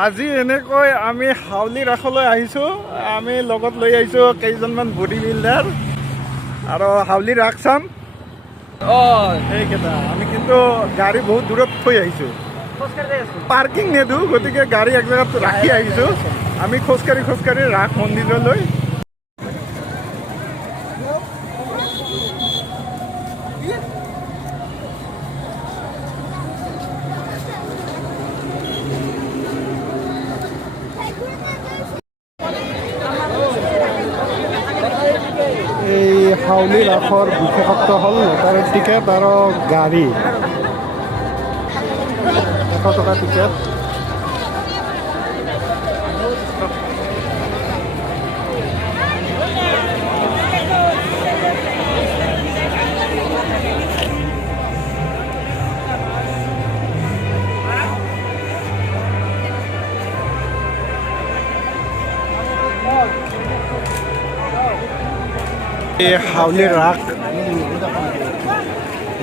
আজি এনেকৈ আমি হাউলি ৰাসলৈ আহিছোঁ। আমি লগত লৈ আহিছোঁ কেইজনমান বডি বিল্ডাৰ আৰু হাউলি ৰাস চাম। সেইকেইটা আমি কিন্তু গাড়ী বহুত দূৰত থৈ আহিছোঁ, পাৰ্কিং নিদিওঁ, গতিকে গাড়ী এক জেগাত ৰাখি আহিছোঁ। আমি খোজকাঢ়ি ৰাস মন্দিৰলৈ। এই হাউলি ৰাসৰ বিশেষত্ব হ'ল লটাৰীৰ টিকেট আৰু গাড়ী। 100 টকা টিকেট। এই হাউলি ৰাস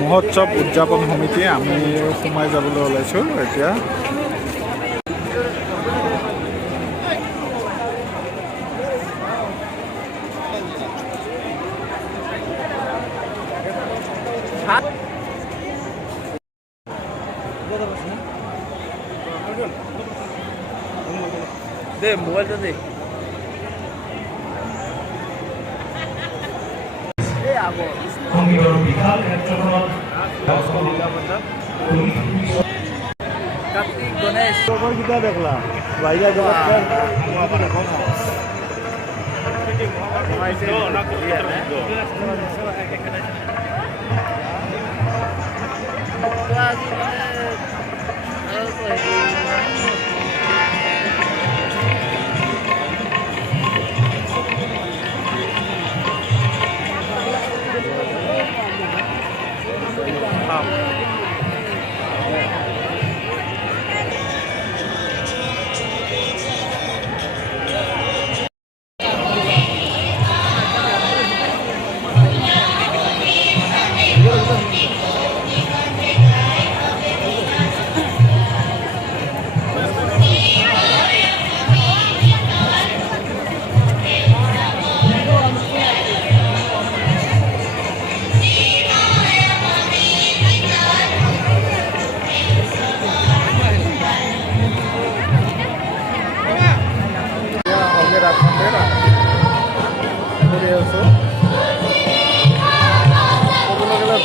মহোৎসৱ উদযাপন সমিতি আমি সোমাই যাবলৈ ওলাইছোঁ এতিয়া। দে মোবাইলটা দে। কার্তিক গণেশ কিটা দেখলা বাইরে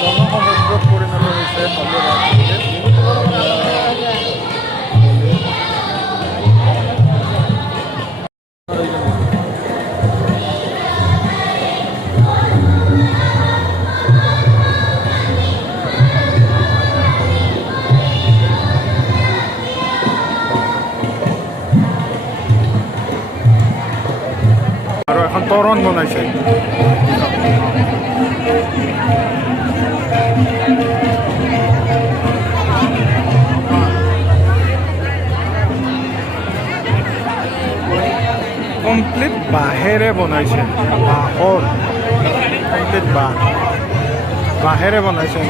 জনসমুদ্ৰত পৰিণত হৈছে আৰু এখন তৰণ বনাইছে। কমপ্লিট বাঁহেৰে বনাইছে, কমপ্লিট বাঁহেৰে বনাইছে।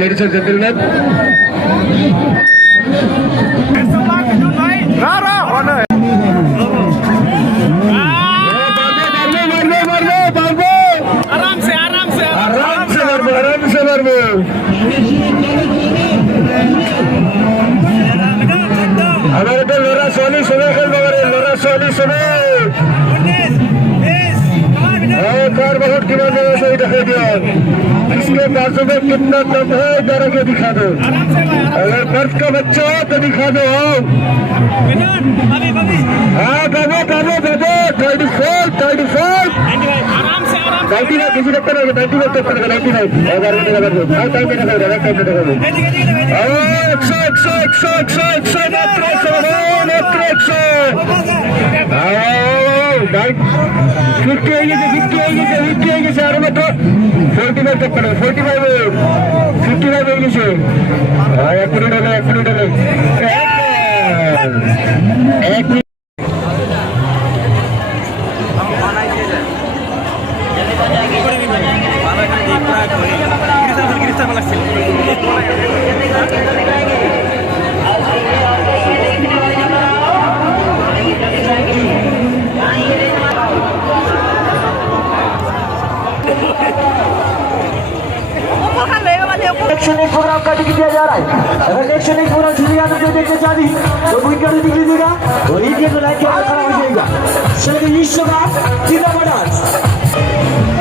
Ladies and gentlemen, हमारे तो लोरा सोनी सुने लोरा सोनी सुने कार बहुत कीमत सही दिखाई दिया। इसके बाजू में कितना दम है जरा के दिखा दो। अगर मर्द का बच्चा हो तो दिखा दो। हाँ बाबू 99 किसी डॉक्टर 99 ভালো जा रहा है अगर नेक्स्ट एक पूरा झुकेगा तो देखना चाहती तो विकेट निकल देगा और इंडिया को लाइन के खड़ा हो जाएगा चलिए विश्व का जीता डांस